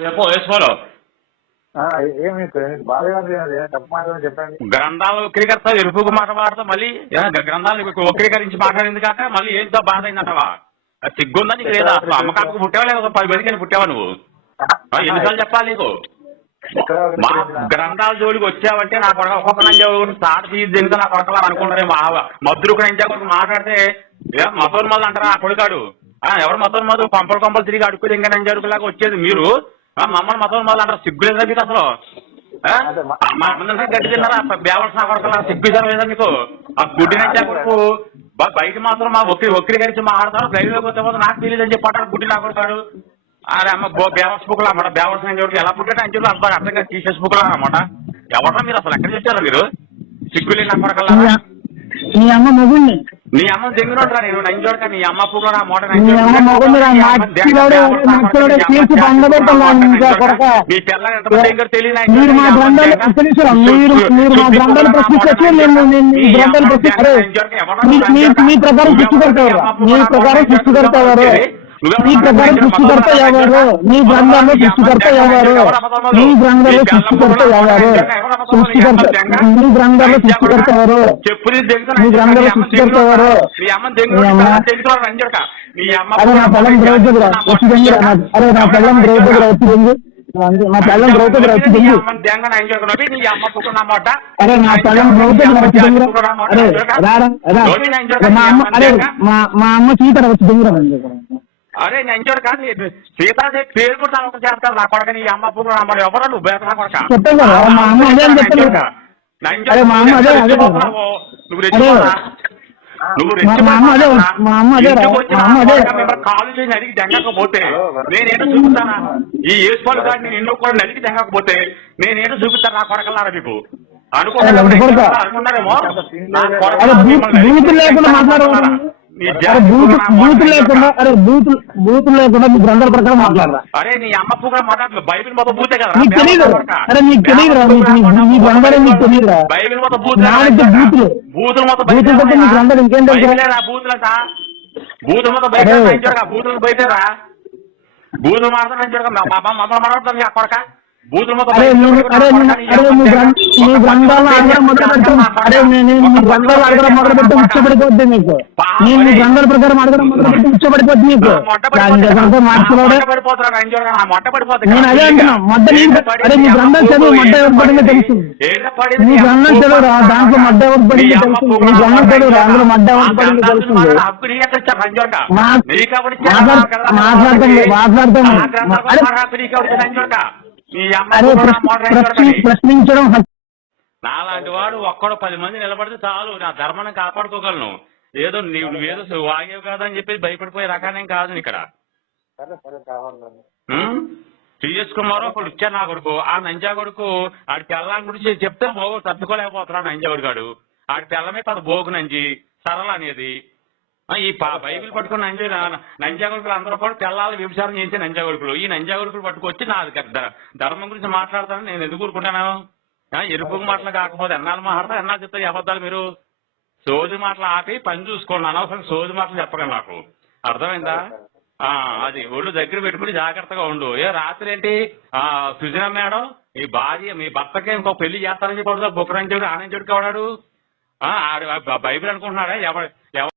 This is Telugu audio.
చెప్పు వేసుకోలు ఆ, ఏమి బాగా చెప్పమంటారని చెప్పండి. గ్రంథాలు వక్రీకరిస్తా ఎరుపుకు మాట వాడతా మళ్ళీ గ్రంథాలు వక్రీకరించి మాట్లాడింది కాక మళ్ళీ ఏంటో బాధ అయిందంటవా సిగ్గుందా నీకు లేదా? అసలు అమ్మకాకు పుట్టావా లేదా? ఒక పది మందికి పుట్టావా నువ్వు? ఎన్నిసార్లు చెప్పాలి నీకు? మా గ్రంథాల జోలికి వచ్చావంటే నా కొడక ఒక్కొక్క నంజావు తాట తీసి దిగుతా నా కొడక అనుకుంటారే మా మధురకు నంజా కొడుకు మాట్లాడితే ఏ మతోన్మలు అంటారా? ఆ కొడుకాడు. ఆ, ఎవరు మతోన్మదు కొంపలు కొంపలు తిరిగి అడుక్కుని ఇంకా నంజాడుకులాగా వచ్చేది మీరు. ఆ, మమ్మల్ని మతోన్మలు అంటారు సిగ్గులేదా మీకు అసలు? మా గడ్డి తిన్నారా? బేవలసిన కొడకలా సిగ్గు లేదా మీకు? ఆ గుడ్డి కొడుకు బ- బయట మాత్రం మా ఒక్కరి ఒక్కరికరించి మాట్లాడతారు లైవ్లోకి వస్తే మాత్రం నాకు తెలియదు అని చెప్పాడు గుడ్డి నా కొడతాడు అరే అమ్మ బేవర్స్ బుక్ అన్నమాట బేవర్స్ అని ఎలా పుట్టాడు అని చెప్పి అబ్బాయి అర్థం కాదు టీషర్ట్స్ బుక్ అన్నమాట ఎవరా మీరు అసలు ఎక్కడ వచ్చారు మీరు? సిగ్గులే నా కొరకల్లా నీ అమ్మ మొగుడిని నీ అమ్మ జంగినోడ్రా నేను నంజోడక నీ అమ్మ పువ్వులో నా మోట నీ అమ్మ మొగుడిని రా, మచ్చిలోడే, మచ్చిలోడే తీర్చి బండబెట్టాలా ఇంకా కొడక. నీ తెల్ల ఎంతమంది ఎంగరు తెలియదు మీరు మా గ్రంథాలు ప్రశ్నించరా? మీరు మీరు మా గ్రంథాలు ప్రశ్నించచ్చు నేను నేను మీ గ్రంథాలు ప్రశ్నించరే మీ మీ- మీ ప్రకారం మీ ప్రకారం మీ ప్రకారం సృష్టికర్త ఎవరు? మీ గ్రంథంలో సృష్టికర్త ఎవరు? గ్రంథంలో సృష్టికర్త ఎవరు? సృష్టికర్త గ్రంథంలో సృష్టికర్త ఎవరు? నీ గ్రంథంలో సృష్టికర్త ఎవరు? నీ నీ అరే నా పిల్లం ద్రౌపదిరా వచ్చి నా- అరే నా పిల్లం ద్రౌపదిరా వచ్చి నా పిల్లం ద్రౌపదిరా వచ్చి అరే నా పిల్లం ద్రౌపదిరా వచ్చి అరే మా అమ్మ అరే మా మా అమ్మ సీతరా వచ్చి దెంగిరా అరే నంజోడు కాదు సీతాదేవి పేరు కూడా తన ఒక చేస్తారు నా కొడక నీ అమ్మ పువ్వు నా అమ్మ ఎవరు నువ్వు నా కొడక కదా, కదా. కదా. నువ్వు అరే రెచ్చిపోతున్నా నువ్వు మా- మా అమ్మ అదే మా అమ్మ అదే రా, ఇంటికి వచ్చి మా నా అమ్మ అదే. కొడక మిమ్మల్ని కాలు చేసి దెంగకపోతే నేనేంటో చూపుతానా? ఈ ఏసుపాలు గారిని నిన్ను కూడా నడికి దెంగకపోతే నేనేంటో చూపుతాను నా కొడకల్లారా మీకు అరే, లంచ్ కొడక. బూత్ లేకుండా అరే బూత్ కూడా మాట లేకుండా మీ గ్రంథాల ప్రకారం మాట్లాడరా అరే నీ అమ్మ పువ్వు మాట్లాడు బైబిల్ మొత్తం బూతే కదా నీకు తెలీదు అరే నీకు తెలియదురా నీ గ్రంథాలు నీకు తెలియదురా బైబిల్ మొత్తం బూత్ నాలుగు బూతులు. బూతులు మొత్తం బూతులు తప్ప నీ గ్రంథాలు ఇంకేం తెలుసు? బూతులు బూతులు మొత్తం బయట బూతులు బయటరా బూతులు మాత్రం మా అమ్మ మమ్మల్ని మాట్లాడుతుంది ఆ కొడక మొత్తం అరే నువ్వు అరే గ్రంథాలు పది అడగడం మొదలు పెట్టు అరే నేను నీ గ్రంథాలు అడగడం మొదలు పెట్టి ఉచ్చబడిపోద్ది నీకు నేను నీ గ్రంథాల ప్రకారం అడగడం మొదలు పెట్టి ఉచ్చబడిపోద్ది నీకు దాని దగ్గర మార్చుకోవడం నేను అదే అంటున్నా మడ్డ నీకు అరే నీ గ్రంథాలు చదువు మడ్డ ఎవరు పడిందో తెలుసు నీ గ్రంథం చదువురా దాంట్లో మడ్డ ఎవరు పడిందో తెలుసు నీ గ్రంథం అందులో ఎవరు పడిందో మాట్లాడ- మాట్లాడతాం మాట్లాడతాం అరే ప్రశ్నించడం. నాలాంటి వాడు ఒక్కడు పది మంది నిలబడితే చాలు నా ధర్మాన్ని కాపాడుకోగలను. ఏదో నీవు నువ్వేదో వాగేవు కాదు అని చెప్పి భయపడిపోయే రకానేం కాదు ఇక్కడ. సరే సరే కావాలి టీఎస్ కుమార్ ఒకడు ఇచ్చారు నా కొడుకు. ఆ నంజా కొడుకు ఆడి పిల్లని గురించి చెప్తే బోగు తట్టుకోలేకపోతున్నాడు నంజా కొడుకాడు ఆడి పిల్లమే తన బోగు నంజి సరళ అనేది. ఈ బైబిల్ పట్టుకుని నంజ నంజాగొడుకులు అందరూ కూడా పిల్లలు వ్యభిచారం చేసే నంజాగొడుకులు ఈ నంజాగుడుకులు పట్టుకొచ్చి నా ధర్మం గురించి మాట్లాడతాను నేను ఎందుకు ఊరుకుంటాను? ఎరుపు మాటలు కాకపోతే ఎన్నాళ్ళు మాట్లాడతా ఎన్నాళ్ళు చెప్తారు? అబద్ధాలు మీరు? సోది మాటలు ఆపి పని చూసుకోండి. అనవసరం సోది మాటలు చెప్పకండి నాకు. అర్థమైందా? ఆ అది ఒళ్ళు దగ్గర పెట్టుకుని జాగ్రత్తగా ఉండు. ఏ రాత్రి ఏంటి ఆ సుజన మేడం మీ భార్య మీ భర్తకే ఇంకో పెళ్ళి చేస్తారని చెప్పాడు బుక్కరంజుడు ఆనంజుడు కావడాడు? ఆడు బైబిల్ అనుకుంటున్నాడా? ఎవరు